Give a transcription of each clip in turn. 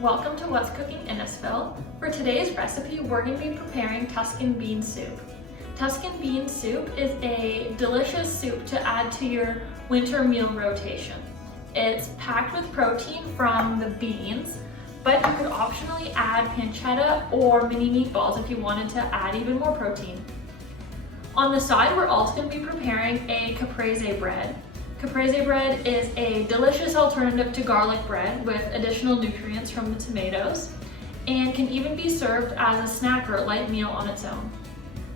Welcome to What's Cooking Innisfil. For today's recipe, we're going to be preparing Tuscan Bean Soup. Tuscan Bean Soup is a delicious soup to add to your winter meal rotation. It's packed with protein from the beans, but you could optionally add pancetta or mini meatballs if you wanted to add even more protein. On the side, we're also going to be preparing a Caprese bread. Caprese bread is a delicious alternative to garlic bread with additional nutrients from the tomatoes and can even be served as a snack or a light meal on its own.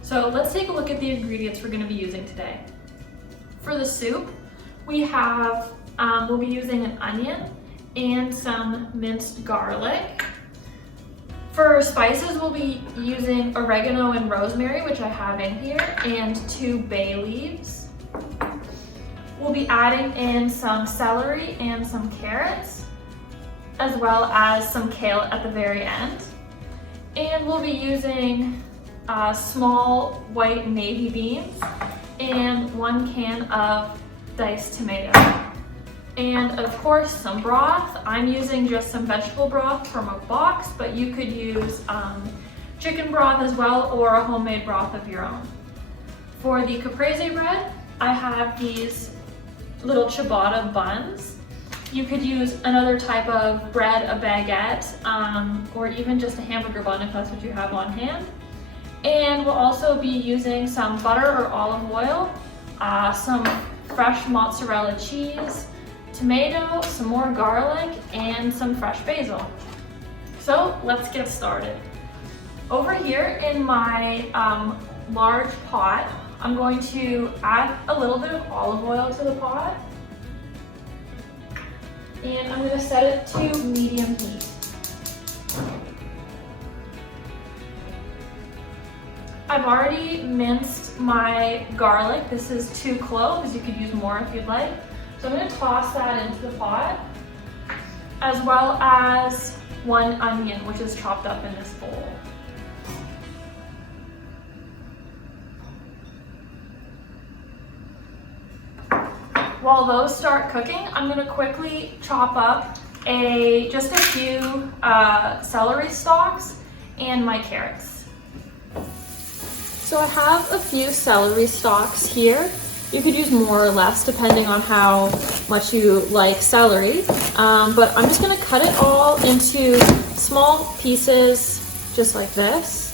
So let's take a look at the ingredients we're going to be using today. For the soup, we'll be using an onion and some minced garlic. For spices, we'll be using oregano and rosemary, which I have in here, and 2 bay leaves. We'll be adding in some celery and some carrots, as well as some kale at the very end. And we'll be using small white navy beans and 1 can of diced tomato. And of course, some broth. I'm using just some vegetable broth from a box, but you could use chicken broth as well, or a homemade broth of your own. For the Caprese bread, I have these little ciabatta buns. You could use another type of bread, a baguette, or even just a hamburger bun if that's what you have on hand. And we'll also be using some butter or olive oil, some fresh mozzarella cheese, tomato, some more garlic, and some fresh basil. So let's get started. Over here in my large pot, I'm going to add a little bit of olive oil to the pot, and I'm going to set it to medium heat. I've already minced my garlic. This is 2 cloves. You could use more if you'd like. So I'm going to toss that into the pot, as well as 1 onion, which is chopped up in this bowl. While those start cooking, I'm going to quickly chop up just a few celery stalks and my carrots. So I have a few celery stalks here. You could use more or less depending on how much you like celery, but I'm just going to cut it all into small pieces just like this.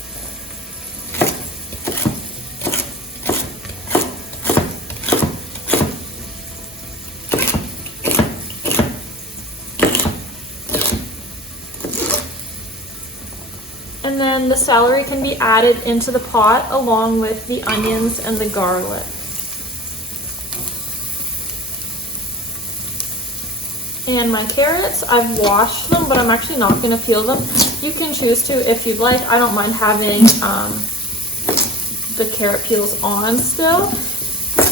And then the celery can be added into the pot along with the onions and the garlic. And my carrots, I've washed them, but I'm actually not going to peel them. You can choose to if you'd like. I don't mind having the carrot peels on still,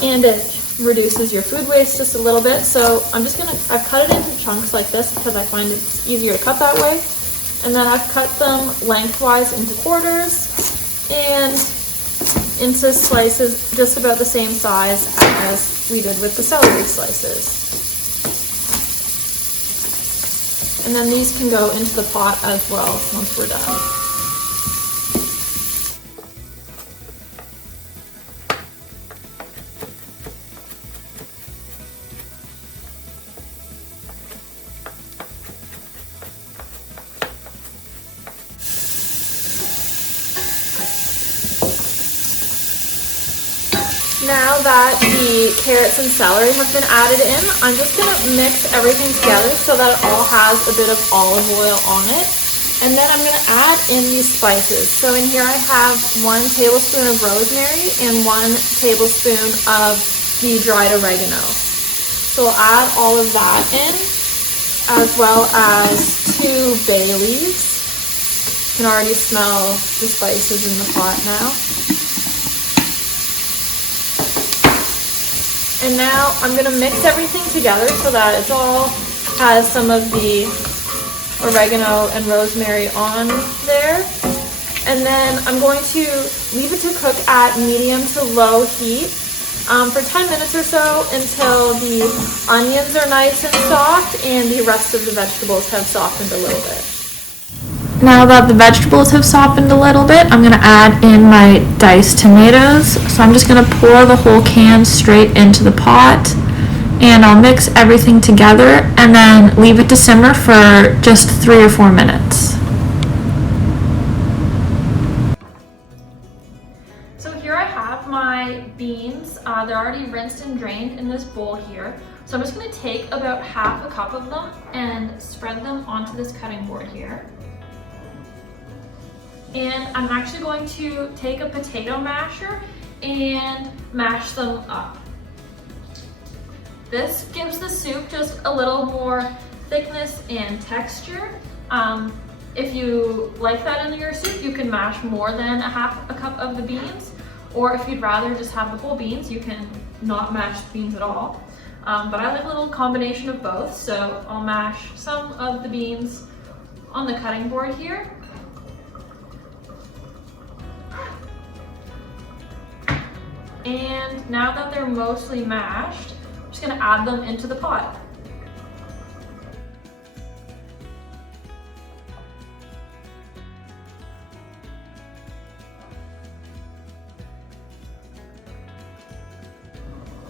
and it reduces your food waste just a little bit. So I've cut it into chunks like this because I find it's easier to cut that way. And then I've cut them lengthwise into quarters and into slices just about the same size as we did with the celery slices. And then these can go into the pot as well once we're done. Now that the carrots and celery have been added in, I'm just going to mix everything together so that it all has a bit of olive oil on it. And then I'm going to add in these spices. So in here I have 1 tablespoon of rosemary and 1 tablespoon of the dried oregano. So I'll add all of that in, as well as 2 bay leaves. You can already smell the spices in the pot now. And now I'm going to mix everything together so that it all has some of the oregano and rosemary on there. And then I'm going to leave it to cook at medium to low heat for 10 minutes or so until the onions are nice and soft and the rest of the vegetables have softened a little bit. Now that the vegetables have softened a little bit, I'm going to add in my diced tomatoes. So I'm just going to pour the whole can straight into the pot, and I'll mix everything together and then leave it to simmer for just 3 or 4 minutes. So here I have my beans. They're already rinsed and drained in this bowl here. So I'm just going to take about half a cup of them and spread them onto this cutting board here. And I'm actually going to take a potato masher and mash them up. This gives the soup just a little more thickness and texture. If you like that in your soup, you can mash more than half a cup of the beans, or if you'd rather just have the whole beans, you can not mash the beans at all. But I like a little combination of both, so I'll mash some of the beans on the cutting board here. And now that they're mostly mashed, I'm just going to add them into the pot.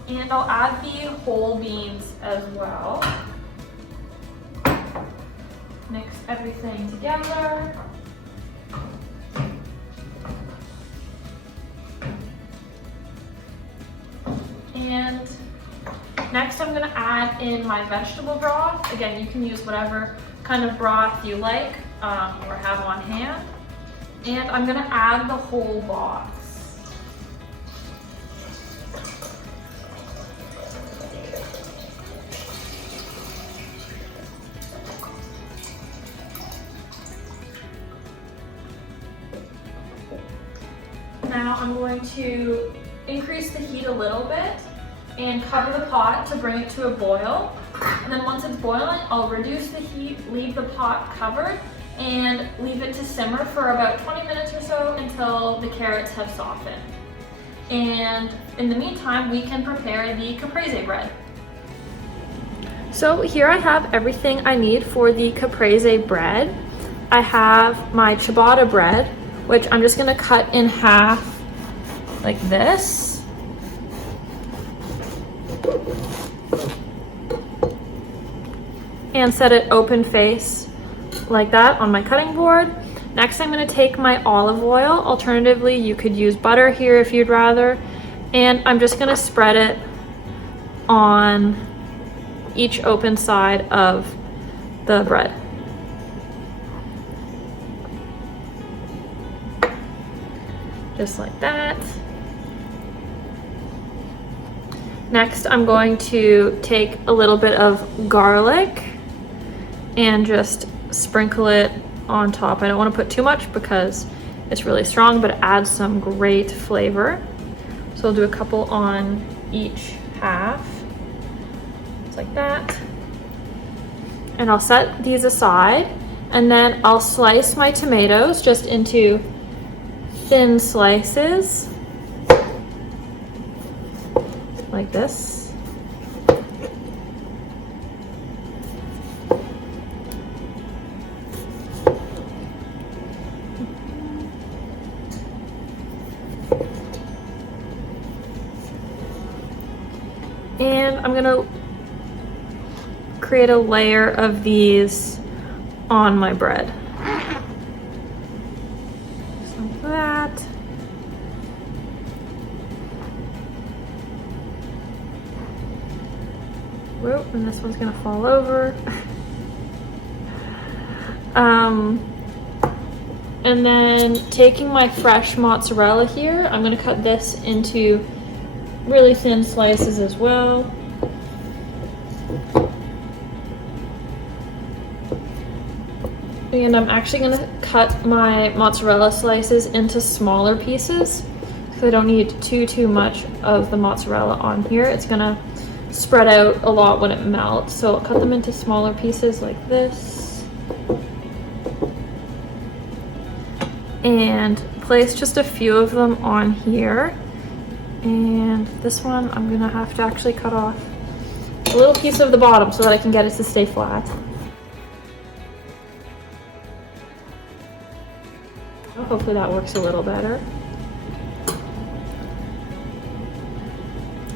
And I'll add the whole beans as well. Mix everything together. And next I'm going to add in my vegetable broth. Again, you can use whatever kind of broth you like or have on hand. And I'm going to add the whole box. Now I'm going to increase the heat a little bit and cover the pot to bring it to a boil. And then once it's boiling, I'll reduce the heat, leave the pot covered, and leave it to simmer for about 20 minutes or so until the carrots have softened. And in the meantime, we can prepare the Caprese bread. So here I have everything I need for the Caprese bread. I have my ciabatta bread, which I'm just gonna cut in half like this. And set it open face like that on my cutting board. Next, I'm gonna take my olive oil. Alternatively, you could use butter here if you'd rather. And I'm just gonna spread it on each open side of the bread. Just like that. Next, I'm going to take a little bit of garlic and just sprinkle it on top. I don't want to put too much because it's really strong, but it adds some great flavor. So I'll do a couple on each half, just like that. And I'll set these aside, and then I'll slice my tomatoes just into thin slices like this. And I'm gonna create a layer of these on my bread. Just like that. Whoop, and this one's gonna fall over. And then taking my fresh mozzarella here, I'm gonna cut this into really thin slices as well. And I'm actually gonna cut my mozzarella slices into smaller pieces because I don't need too much of the mozzarella on here. It's gonna spread out a lot when it melts. So I'll cut them into smaller pieces like this. And place just a few of them on here. And this one, I'm gonna have to actually cut off a little piece of the bottom so that I can get it to stay flat. Hopefully that works a little better.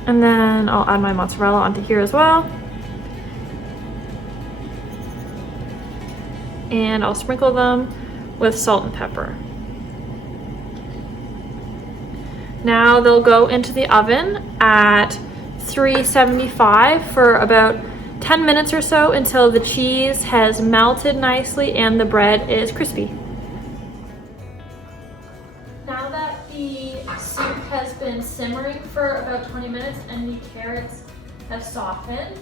And then I'll add my mozzarella onto here as well. And I'll sprinkle them with salt and pepper. Now they'll go into the oven at 375 for about 10 minutes or so until the cheese has melted nicely and the bread is crispy. Now that the soup has been simmering for about 20 minutes and the carrots have softened,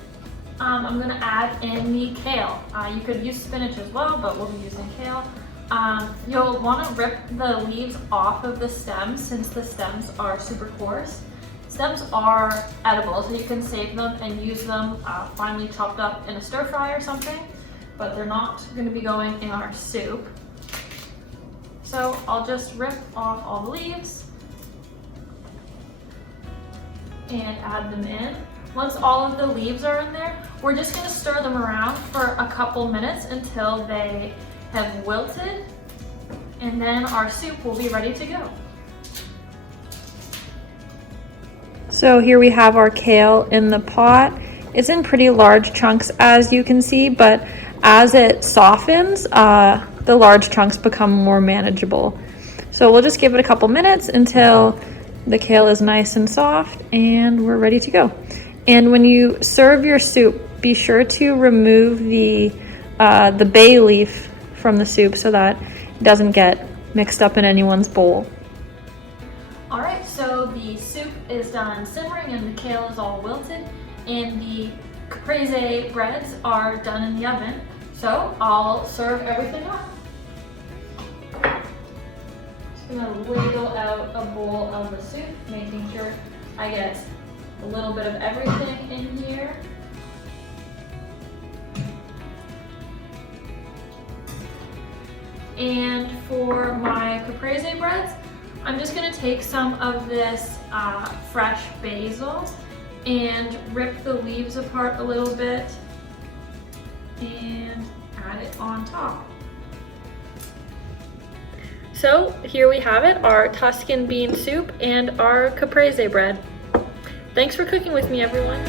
I'm gonna add in the kale. You could use spinach as well, but we'll be using kale. You'll wanna rip the leaves off of the stems since the stems are super coarse. Stems are edible, so you can save them and use them finely chopped up in a stir fry or something, but they're not gonna be going in our soup. So I'll just rip off all the leaves and add them in. Once all of the leaves are in there, we're just gonna stir them around for a couple minutes until they have wilted, and then our soup will be ready to go. So here we have our kale in the pot. It's in pretty large chunks, as you can see, but as it softens, the large chunks become more manageable. So we'll just give it a couple minutes until the kale is nice and soft and we're ready to go. And when you serve your soup, be sure to remove the bay leaf from the soup so that it doesn't get mixed up in anyone's bowl. All right, so the soup is done simmering and the kale is all wilted and the Caprese breads are done in the oven. So I'll serve everything up. Just gonna ladle out a bowl of the soup, making sure I get a little bit of everything in here. And for my Caprese breads, I'm just gonna take some of this fresh basil and rip the leaves apart a little bit and add it on top. So here we have it, our Tuscan bean soup and our Caprese bread. Thanks for cooking with me, everyone.